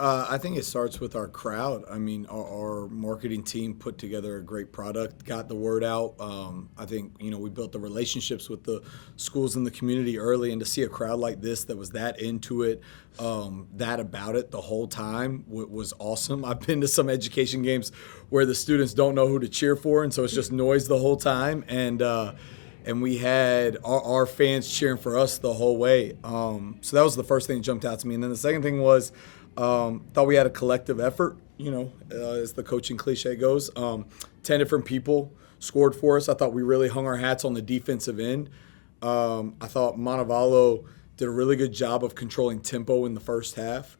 I think it starts with our crowd. I mean, our marketing team put together a great product, got the word out. I think, we built the relationships with the schools in the community early, and to see a crowd like this that was that into it, that about it the whole time was awesome. I've been to some education games where the students don't know who to cheer for, and so it's just noise the whole time. And we had our fans cheering for us the whole way. So that was the first thing that jumped out to me. And then the second thing was, thought we had a collective effort, as the coaching cliche goes. 10 different people scored for us. I thought we really hung our hats on the defensive end. I thought Montevallo did a really good job of controlling tempo in the first half.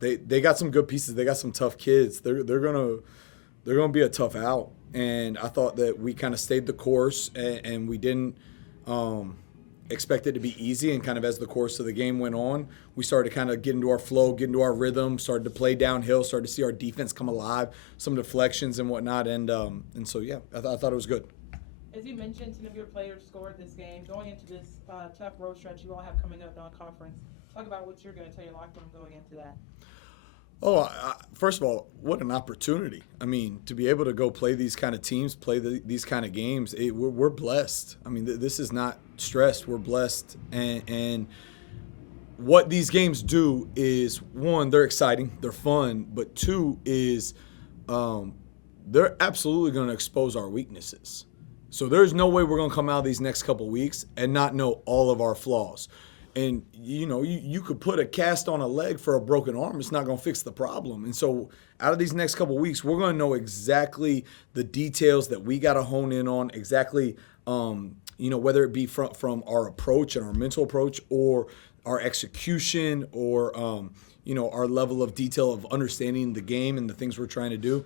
They got some good pieces. They got some tough kids. They're gonna be a tough out. And I thought that we kind of stayed the course, and we didn't expect it to be easy. And kind of as the course of the game went on, we started to kind of get into our flow, get into our rhythm, started to play downhill, started to see our defense come alive, some deflections and whatnot. And so, yeah, I thought it was good. As you mentioned, 10 of your players scored this game. Going into this tough road stretch you all have coming up non-conference, talk about what you're going to tell your locker room going into that. Oh, first of all, what an opportunity. I mean, to be able to go play these kind of teams, play these kind of games, we're blessed. I mean, this is not stressed. We're blessed. And what these games do is, one, they're exciting, they're fun, but two is they're absolutely going to expose our weaknesses. So there's no way we're going to come out of these next couple weeks and not know all of our flaws. And, you could put a cast on a leg for a broken arm. It's not going to fix the problem. And so out of these next couple of weeks, we're going to know exactly the details that we got to hone in on, exactly, whether it be from our approach and our mental approach, or our execution, or, our level of detail of understanding the game and the things we're trying to do.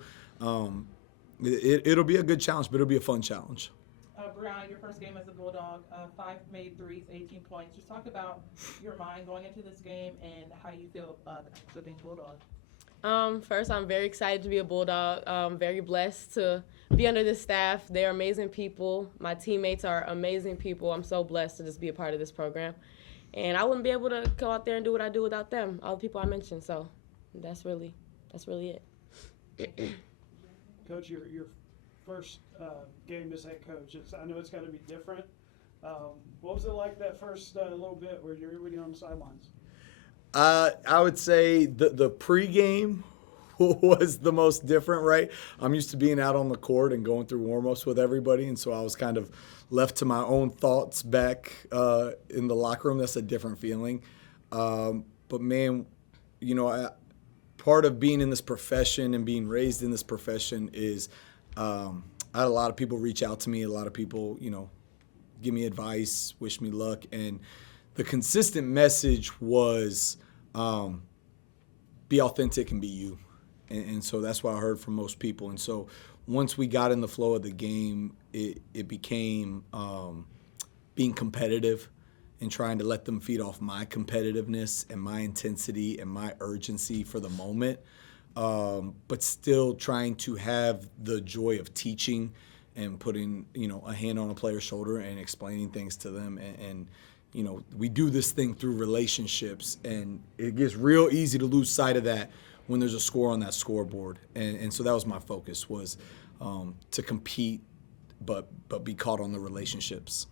It'll be a good challenge, but it'll be a fun challenge. Brian, your first game as a Bulldog, 5 made threes, 18 points. Just talk about your mind going into this game and how you feel about being Bulldog. First, I'm very excited to be a Bulldog. Very blessed to be under this staff. They're amazing people. My teammates are amazing people. I'm so blessed to just be a part of this program. And I wouldn't be able to go out there and do what I do without them, all the people I mentioned. So that's really it. Coach, your first game as head coach. I know it's got to be different. What was it like that first little bit where you're on the sidelines? I would say the pregame was the most different, right? I'm used to being out on the court and going through warm-ups with everybody, and so I was kind of left to my own thoughts back in the locker room. That's a different feeling. But, man, part of being in this profession and being raised in this profession is I had a lot of people reach out to me, a lot of people, give me advice, wish me luck, and the consistent message was be authentic and be you. And so that's what I heard from most people. And so once we got in the flow of the game, it became being competitive and trying to let them feed off my competitiveness and my intensity and my urgency for the moment, but still trying to have the joy of teaching and putting, a hand on a player's shoulder and explaining things to them. And we do this thing through relationships, and it gets real easy to lose sight of that when there's a score on that scoreboard. And so that was my focus, was to compete but be caught on the relationships.